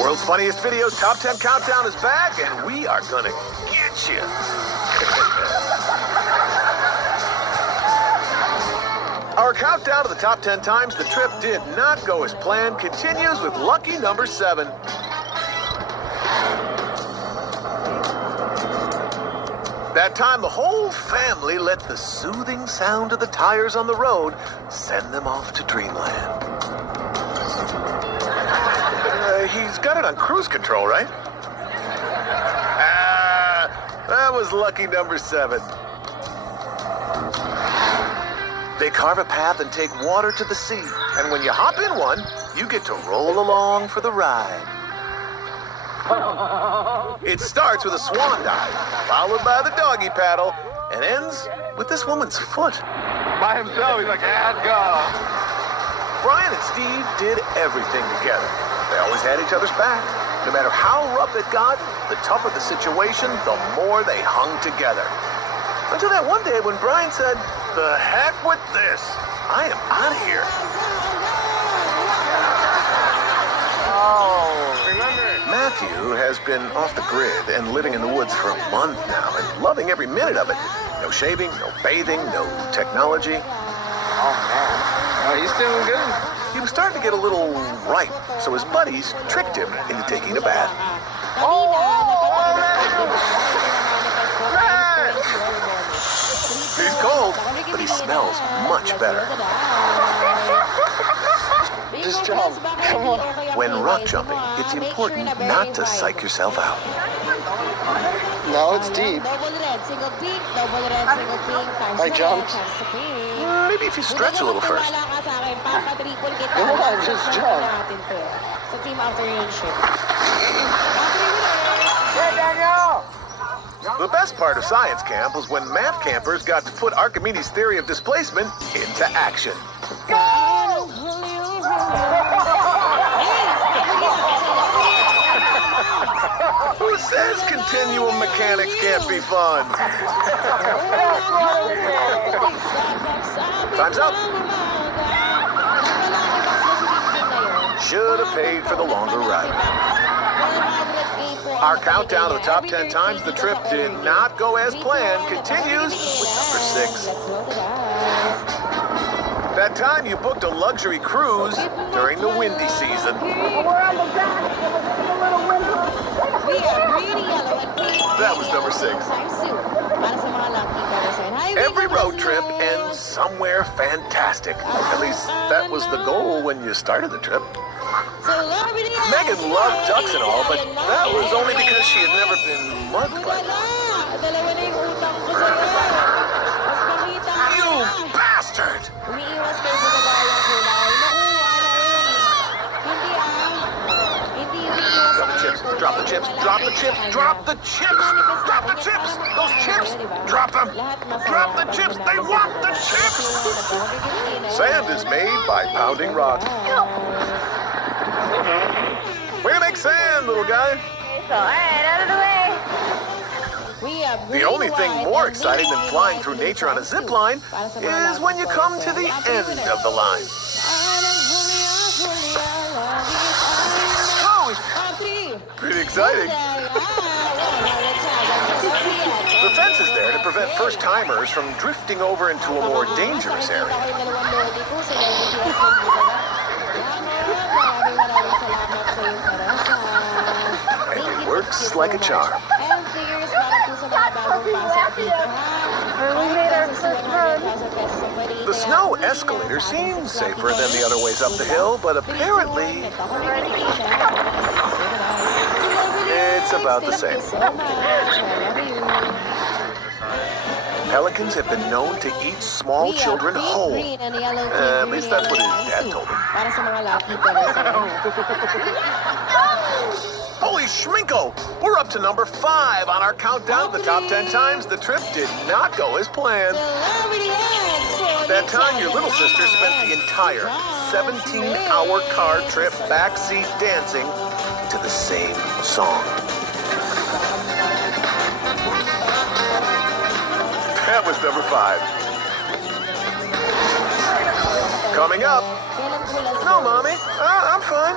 World's Funniest Videos Top 10 Countdown is back, and we are gonna get you. Our countdown to the top 10 times the trip did not go as planned continues with lucky number 7. That time, the whole family let the soothing sound of the tires on the road send them off to dreamland. He's got it on cruise control, right? That was lucky number 7. They carve a path and take water to the sea. And when you hop in one, you get to roll along for the ride. It starts with a swan dive, followed by the doggy paddle, and ends with this woman's foot. By himself, he's like, go. Brian and Steve did everything together. They always had each other's back. No matter how rough it got, the tougher the situation, the more they hung together. Until that one day when Brian said, "The heck with this. I am out of here." Matthew has been off the grid and living in the woods for a month now and loving every minute of it. No shaving, no bathing, no technology. Oh, man. Oh, he's doing good. He was starting to get a little ripe, so his buddies tricked him into taking a bath. He's cold, but he smells much better. Just jump. Come on. When rock jumping, it's important not to psych yourself out. No, it's deep. I jumped. Maybe if you stretch a little first. Come on, just jump. The best part of science camp was when math campers got to put Archimedes' theory of displacement into action. Who says continuum mechanics can't be fun? Time's up. Should have paid for the longer ride. Our countdown of the top 10 times the trip did not go as planned continues with number 6. That time you booked a luxury cruise during the windy season. That was number 6. Every road trip ends somewhere fantastic. At least that was the goal when you started the trip. Megan loved ducks and all, but that was only because she had never been mugged by them. You bastard! Drop the chips, drop the chips, drop the chips, drop the chips, those chips, drop them, drop the chips, they want the chips! Sand is made by pounding rock. Way to make sand, little guy. Alright, out of the way. The only thing more exciting than flying through nature on a zip line is when you come to the end of the line. Pretty exciting. The fence is there to prevent first-timers from drifting over into a more dangerous area. And it works like a charm. The snow escalator seems safer than the other ways up the hill, but apparently it's about the same. Pelicans have been known to eat small children whole. At least that's what his dad told him. Holy schminko! We're up to number 5 on our countdown to the top 10 times the trip did not go as planned. That time, your little sister spent the entire 17-hour car trip backseat dancing to the same song. That was number 5. Coming up. No, Mommy. I'm fine.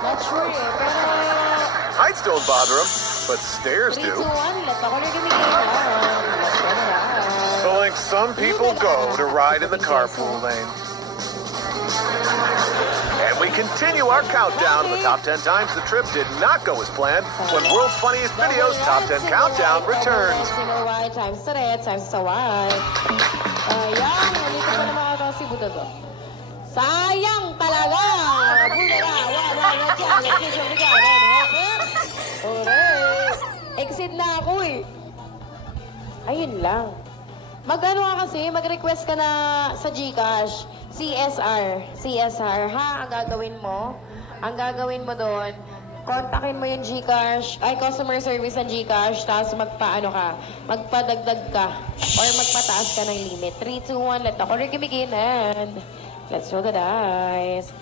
Heights don't bother him, but stairs 3, 2, 1, do. let the corner give me game. Let's go na. The length some people go to ride in the carpool lane. And we continue our countdown of the top 10 times the trip did not go as planned when World's Funniest Videos Top 10 Countdown returns. Single wide times sa red times sa white. Sayang, nandito pa naman ako si Budodo. Sayang talaga! Budodo, wala challenge. Exit na ako eh. Ayun lang. Mag-ano ka kasi, mag-request ka na sa GCash. CSR, ha? Ang gagawin mo doon, kontakin mo yung GCash, customer service ng GCash, tapos magpadagdag ka, or magpataas ka ng limit. 3, 2, 1, let the corner begin, and let's roll the dice.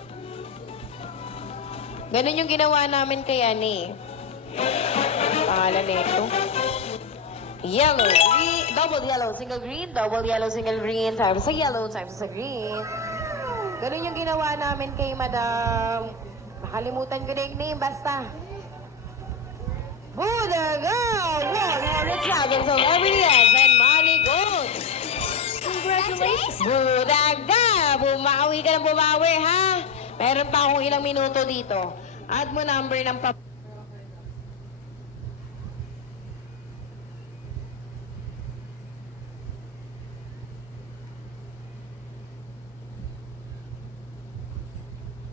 Ganun yung ginawa namin kay Ani. Pangalan nito. Yellow, green, double yellow, single green, double yellow, single green, times sa yellow, times sa green. Ganun yung ginawa namin kay Madam. Nakalimutan ko na yung name, basta. Budaga! 100,000 of evidence and money gold! Congratulations! Budaga! Bumawi ka ng bumawi, ha? Meron pa akong ilang minuto dito. Add mo number ng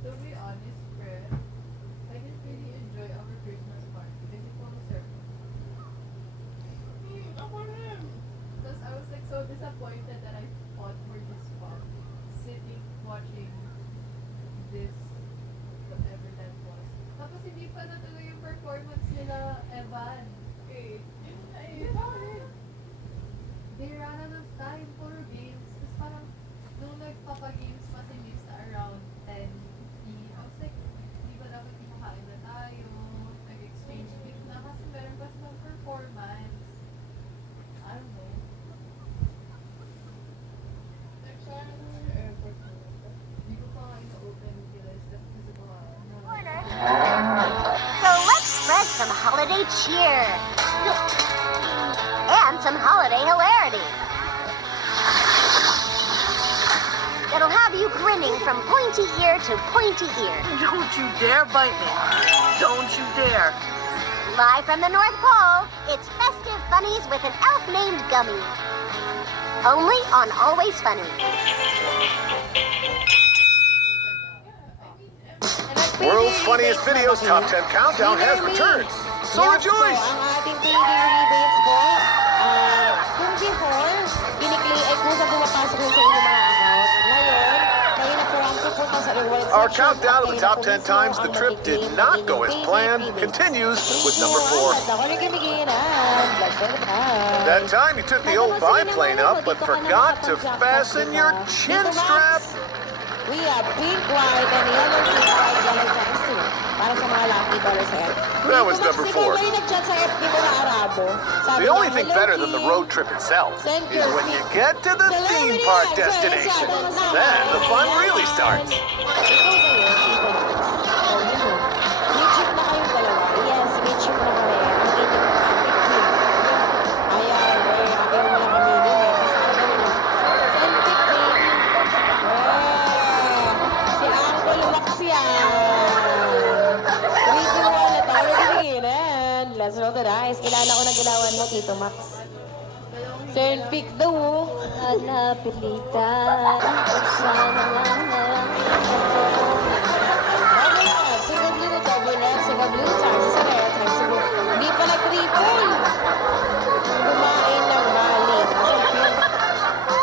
To be honest, Fred, I didn't really enjoy our Christmas party kasi po ako circle. Ako rin! Because I was like so disappointed that I fought for this spot. Sitting, watching this, whatever that was. Tapos hindi pa natuloy yung performance nila, Evan. Eh, bakit? They ran out of time for games. Tapos parang, nung nagpapagames pa si Mista around 10, I was like, di ba dapat kinakain na tayo? Nag-exchange gift na kasi meron pa silang performance. I don't know. Nagsayang naman yung effort mo. Di ko pa nga ina-open yung list kasi baka So let's spread some holiday cheer. And some holiday hilarity. It'll have you grinning from pointy ear to pointy ear. Don't you dare bite me. Don't you dare. Live from the North Pole, it's Festive Funnies with an elf named Gummy. Only on Always Funny. World's Funniest Videos Top 10 Countdown has returned. So rejoice! Ang ating payday rebates po, kung before, kusang pumapasok yun sa inyong mga account. Ngayon, kayo na po ang pupunta sa rewards Our section countdown at of the kayo top na 10 po times mismo the ang trip did mag-claim not ng go as payday planned rebates. continues with number 4. Let the corner begin, and let's go na. That time you took the old biplane up but forgot to fasten your chin strap. We have pink, white, and yellow, pink, white, yellow, times 2. Para sa mga lucky dollars sa FB. That was number 4. Ikaw ba yung nag-chat sa FB mo na Arabo? Sabi The only niya, thing "Hello, better than the King. road trip itself Send is your when you pic." get to the theme park destination. Then the fun really starts. Ikaw ba yun? Ikaw. Oh, yun. May chip na kayong dalawa. Yes, may chip na kami. Ang inyong pic yun. Ayan, ayaw mo na kami dun eh. Send pic, baby. Si Uncle Max yan. 3, 2, 1, let tayo begin. And let's roll the dice. Kilala ko na galawan mo, Tito Max. Send pic daw. Napilitan, sana lang Single blue, double red, single blue, times sa red, times sa blue. Hindi pa nag-triple. Kumain ng bali.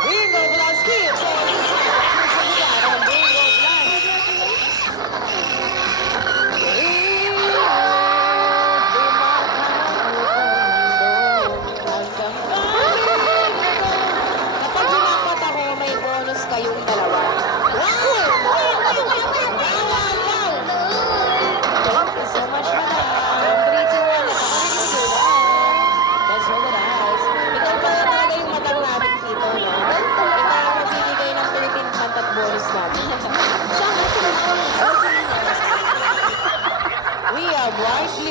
Bingo plus skip. Sa isa. Sa gila ng bingo plus. Kapag jumapat ako, may bonus kayong dalawa. Wow!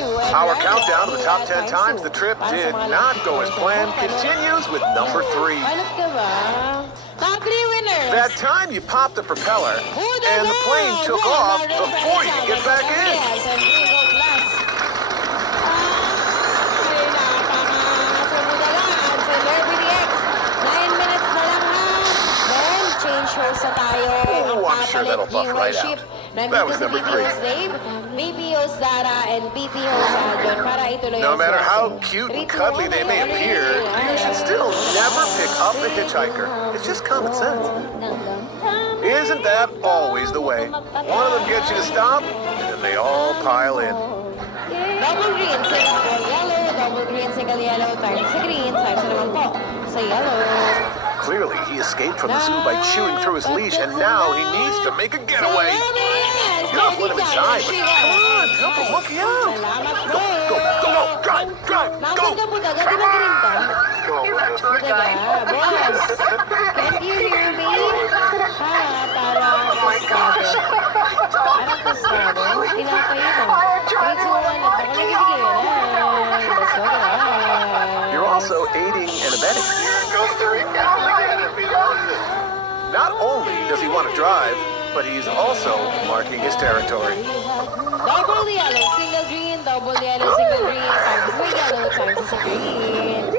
and Our red countdown to the top one 10 times the trip Para sa did mga not lucky go as callers. planned continues with number 3. Ano ka ba? Top 3 winners! That time you popped the propeller and the plane took off before you could get back in. Yes, and Bingo Plus. Ay, napakasumudagaan. Celebrity X. 9 minutes na lang ha. Then, change host na tayo. Oh, I'm sure that'll buff right out. That was number 3. Dave, BPO's Dara, and BPO's Adjon para ituloy No ang matter how swerte. cute and cuddly they may appear, you should still never pick up a hitchhiker. It's just common sense. Isn't that always the way? One of them gets you to stop, and then they all pile in. Double green, single yellow, double green, single yellow, times sa green, times naman po sa yellow. Clearly, he escaped from the zoo by chewing through his leash, and now he needs to make a getaway. Get off, let him inside, but come on, help him monkey out. Go, go, go, drive, drive, go. Maganda po dagat, di ba green ka? Budaga, boss. Can't you hear me? Ha, parang tostado. Parang tostado. Ilang kayo mo? 3, 2, 1, at ako nagigigil. Let's go, guys. You're also aiding and abetting. Not only does he want to drive, but he's also marking his territory. Double yellow, single green, double yellow, single green, times with yellow, times sa green.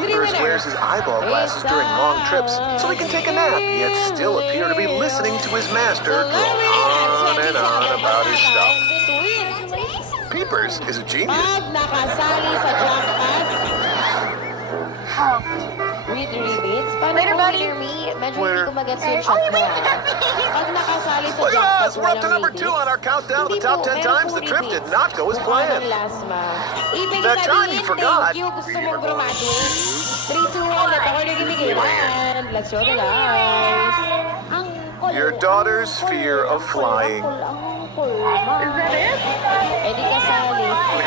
Beavers wears his eyeball glasses during long trips so he can take a nap, yet still appear to be listening to his master go on and on about his stuff. Peepers is a genius. Pag nakasali sa jackpot, with rebates, paano Later, po buddy. winner me? Medyo hindi Winner. ko magets yung shot mo. Pag nakasali sa Look at jackpot, us! We're up to walang number 2 rebates. on our countdown to the Hindi top po, 10 meron times po the trip did rebates. not go as Mukha planned. ng lasma. Ibig That time sabihin, you forgot. thank you. Gusto mong graduate. 3, 2, 1, at ako nagibigay. And let's show the guys. Your daughter's fear of flying. Eh di kasali. We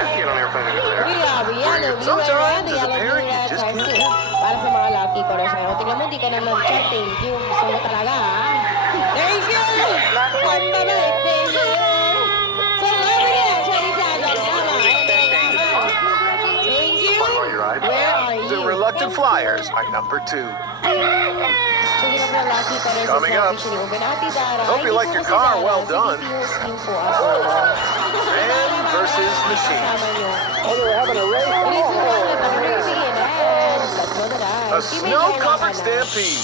are yellow, we Sometimes, were as a parent, you just times can't 2. Para sa mga lucky callers na yun. Tingnan mo, di ka na nag-chat. Thank you. Gusto mo talaga, ha? Thank you! Ang mabait, thank you! Celebrity actually dagat na. Thank you! Where are you? The reluctant flyers are number 2. Sige na po, lucky callers. Coming up. Hope you like your car. Well done. Man versus machine. A snow-covered stampede.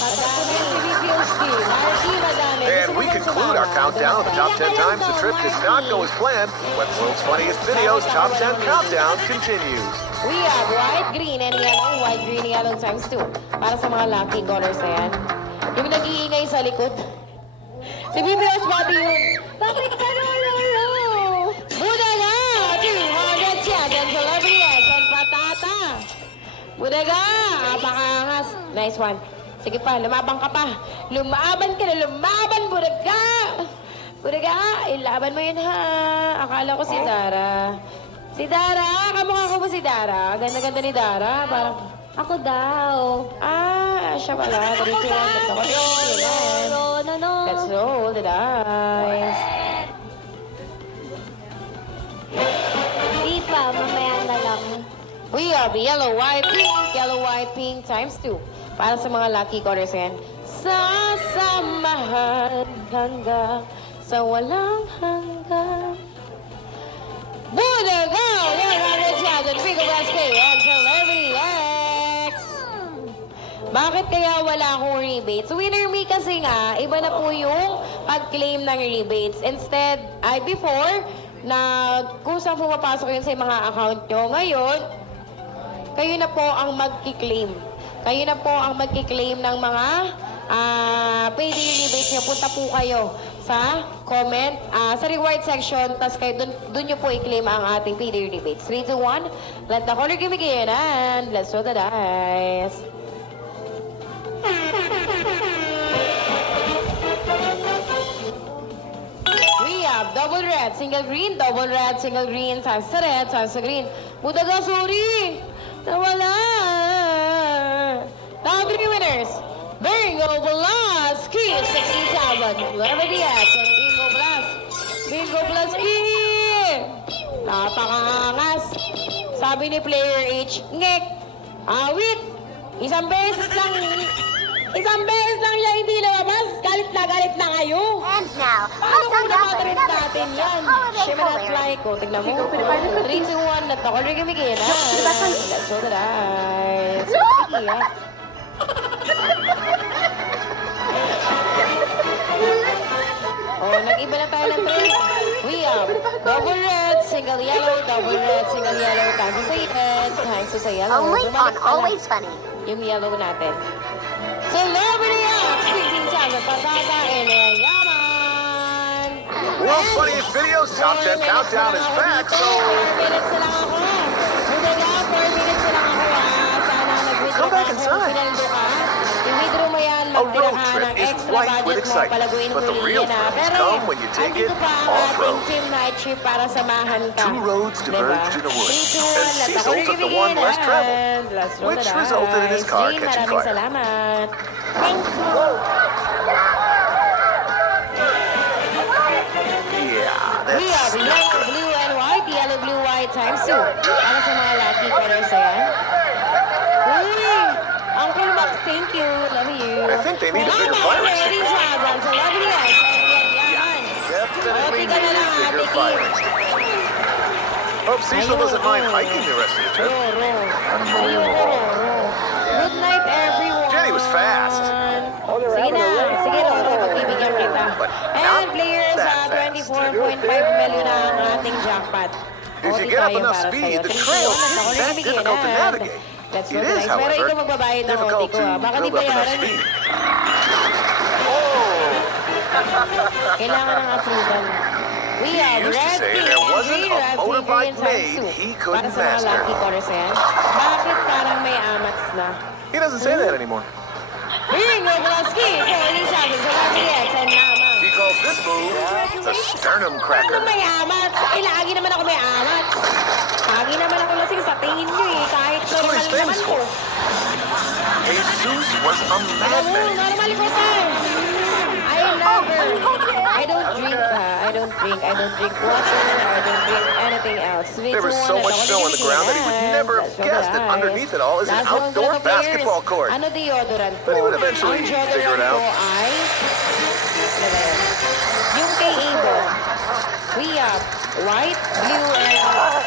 And we conclude our countdown of the top 10 times the trip did not go as planned when World's Funniest Videos Top 10 Countdown continues. We have white, green, and yellow. White, green, yellow times 2. Para sa mga lucky callers na yan. Yung nag-iingay sa likod. Si BBS Bobby yun. Bakit ka no? Budaga! 200 check and celebrity X and patata. Budaga! Apakangas. Nice one. Sige pa, lumabang ka pa. Lumaban ka na, lumaban, Budaga! Budaga, ilaban mo yun ha. Akala ko si Dara. Si Dara, kamukha ko ba si Dara? Ganda-ganda ni Dara. Parang, ako daw. Ah, siya pala. Traditional. Let's roll the dice. Di pa, mamaya na lang. We have yellow, white, pink times 2. Para sa mga lucky callers yan. Sasamahan hanggang sa walang hanggang. Budaga! 100 shots at Pico Basket and Celebrity X! Bakit kaya wala akong rebates? Winner me kasi nga, iba na po yung pag-claim ng rebates. Instead, before, kung saan pumapasok yun sa mga account nyo. Ngayon, kayo na po ang mag-claim. Kayo na po ang mag-claim ng mga payday rebates nyo. Punta po kayo sa comment, sa reward section, tas kayo dun nyo po i-claim ang ating payday rebates. 3, 2, 1, let the caller give begin, and let's roll the dice. We have double red, single green, double red, single green, times sa red, times sa green. Budaga, sorry! Nawala! Top 3 winners! Bingo Plus Key, 60,000. Celebrity X and Bingo Plus Key! Napakaangas. Sabi ni Player H, ngek, awit. Isang beses lang siya hindi lumabas. Galit na kayo. And now, Paano let's kung unwrap nakatrip another natin piece yan? of holiday Shimmer at hilarity. fly ko. Tignan mo. 3, 2, 1. At ako rin kumigil. Let's roll the dice. Iyak. Oh, nag-iba na tayo ng trade. We have double red, single yellow, double red, single yellow. Time to say yes. Time to say yellow. Only on Bumalik pala Always Funny. yung yellow natin. Celebrity X, speaking time at patata and yaman. World's Funniest Videos Top 10 Countdown is back, so 4 minutes na lang ako. Hindi na, 4 minutes na lang ako. Sana nag-withdraw Come back ka inside. kung pinaldo ka. I-withdraw mo yan, A magtira road ka trip ng is extra rife with budget mo, excitement, palaguin but mo the real yan. thrills Pero come when you take andito it pa ang off-road. ating team night trip para samahan ka. Two roads diverged in a wood, 3, 2, 1, and let Cecil ako took the bibigyan. one less traveled, And let's roll which the resulted in his dice. car Jean, catching maraming fire. salamat. Thank you. Yeah, We have that's yellow, blue, and white. Yellow, blue, white times 2. Para sa mga lucky colors na yan. Uy! Uncle Max, thank you. Love you. I think they need a bigger fire extinguisher. Sa lovely guys. Yan. definitely Ate ka na need lang, a bigger Ate fire Kim. extinguisher. Hope Cecil doesn't mind hiking the rest of the trip. Roro. Ayoko, Roro. Good night, everyone. Jenny was fast. Sige na. Sige, Roro. Pagbibigyan kita. But And not players, that fast. 24.5 million na ang ating jackpot. If you Oti get up tayo enough para speed, sa'yo. the 3, trail 2, 1, at ako isn't that bibigyan. difficult to And navigate. let's It go is, guys. Pero however, ikaw magbabayad ng difficult OT ko. to Baka di build up enough bayaran. speed. Oh! Kailangan ng approval. We He have used to red, say pink, there and wasn't green, a red, motorbike pink, green, made times 2. he couldn't Para sa mga master. lucky colors na yan. Bakit parang may amats na? He doesn't say that anymore. Ring Oblaski, Kelly Sabi, sa Lucky X, and naman. He calls this move the sternum Ano cracker. may amats? Eh, lagi naman ako may amats. Lagi naman ako lasing sa tingin nyo eh. Kahit That's what he's normal naman famous ko. for. Jesus was a Alam mo, madman. normal ko pa. I don't drink I don't drink water, I don't drink anything else. There was so much snow on the ground that he would never have guessed that underneath it all is an outdoor basketball court. Ano deodorant ko? But he would eventually Ang figure it deodorant out. ko ay... Ano ba yun? Yung kay Avon. We have white, blue, and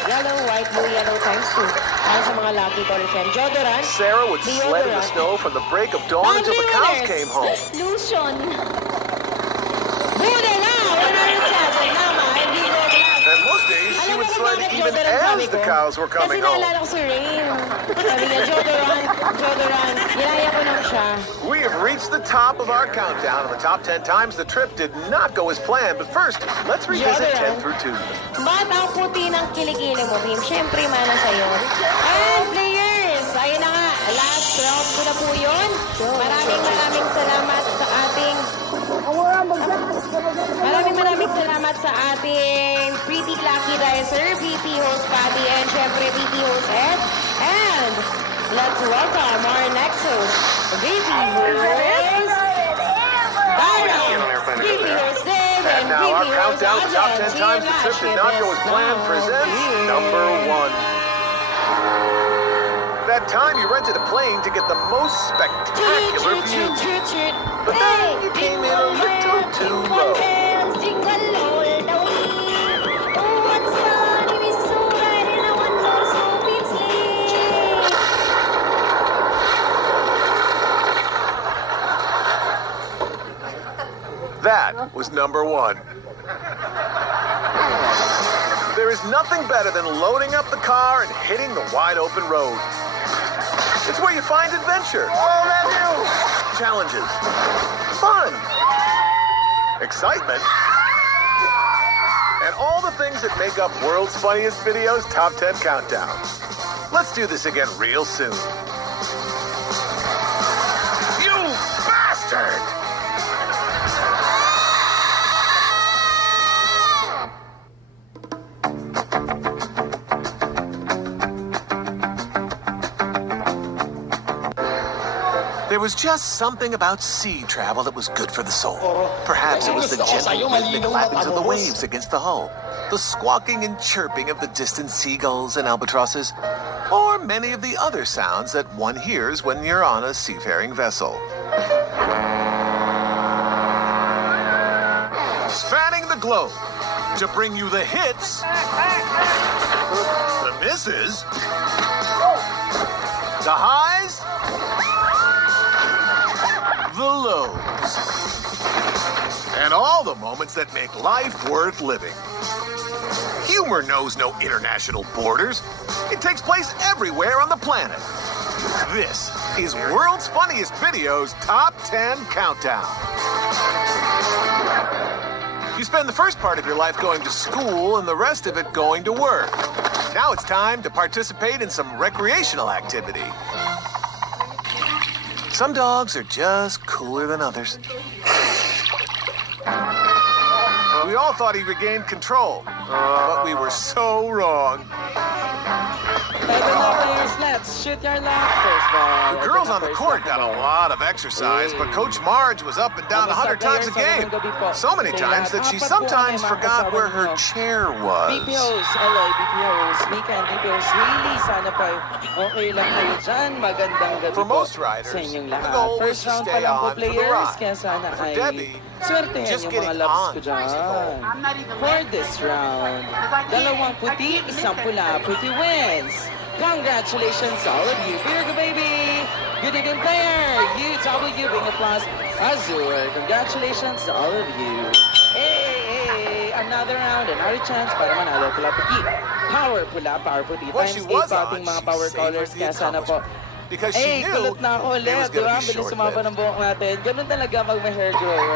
yellow, white, blue, yellow times 2. Para sa mga lucky colors yan. Deodorant. Sarah would sled in the snow from the break of dawn until the cows came home. Lotion. Buda na! 100 chance. Nama, hindi ko glass. And most days, she Alam mo would kung sled bakit even deodorant sabi as the ko? cows were coming Kasi home. naalala ko si Rain. Sabi niya, deodorant. Ginaya ko lang siya. We have reached the top of our countdown of the top 10 times the trip did not go as planned. But first, let's revisit 10 through 2. Ba't ang puti ng kilikili mo, Kim? Siyempre, mana sa'yo. And players, ayun na nga. Last round ko na po yun. Maraming salamat sa ating... Maraming salamat sa ating Pretty Lucky Dicer, VP Host Patty, and syempre VP Host Ed. And let's welcome our next host, VP Host Dara, VP Host Dave, And and now VP our Host countdown of the top 10 times the trip did not go as planned presents number 1. That time you rented a plane to get the most spectacular view. But then you came in a little too low. That was number 1. There is nothing better than loading up the car and hitting the wide open road. It's where you find adventure, challenges, fun, excitement, and all the things that make up World's Funniest Videos Top 10 Countdown. Let's do this again real soon. You bastard! There was just something about sea travel that was good for the soul. Perhaps it was the gentle rhythmic lappings of the waves against the hull. the squawking and chirping of the distant seagulls and albatrosses, or many of the other sounds that one hears when you're on a seafaring vessel. Spanning the globe to bring you the hits, the misses, the highs, the lows, and all the moments that make life worth living. Humor knows no international borders. It takes place everywhere on the planet. This is World's Funniest Videos Top 10 Countdown. You spend the first part of your life going to school and the rest of it going to work. Now it's time to participate in some recreational activity. Some dogs are just cooler than others. We all thought he regained control, but we were so wrong. Let's shoot your lap first ball. The girls on the court got a lot of exercise, but Coach Marge was up and down 100 times a game. So many times that she sometimes forgot where her chair was. BPOs, hello BPOs, Mika and BPOs, really sana pa okay lang kayo dyan, magandang gabi For most riders, sa inyong the lahat. goal was First to round stay pa lang po on for the players, ride. kaya sana For ay Debbie, swertehan just yung getting mga loves on ko was the dyan. goal. For this round, dalawang puti, isang pula, puti wins. Congratulations all of you, Virgo baby! Good evening player, UW Bing Applause, Azure. Congratulations to all of you. Hey, another round, another chance para manalo pula puti. Power pula, power puti. What Times she 8 was pa on, ating mga she power savored colors, the kaya sana po. Because she knew Kulot na ako it was ulit, di gonna ba? be Bilis sumaba short-lived. ng buhok natin. Ganun talaga mag-hair grower.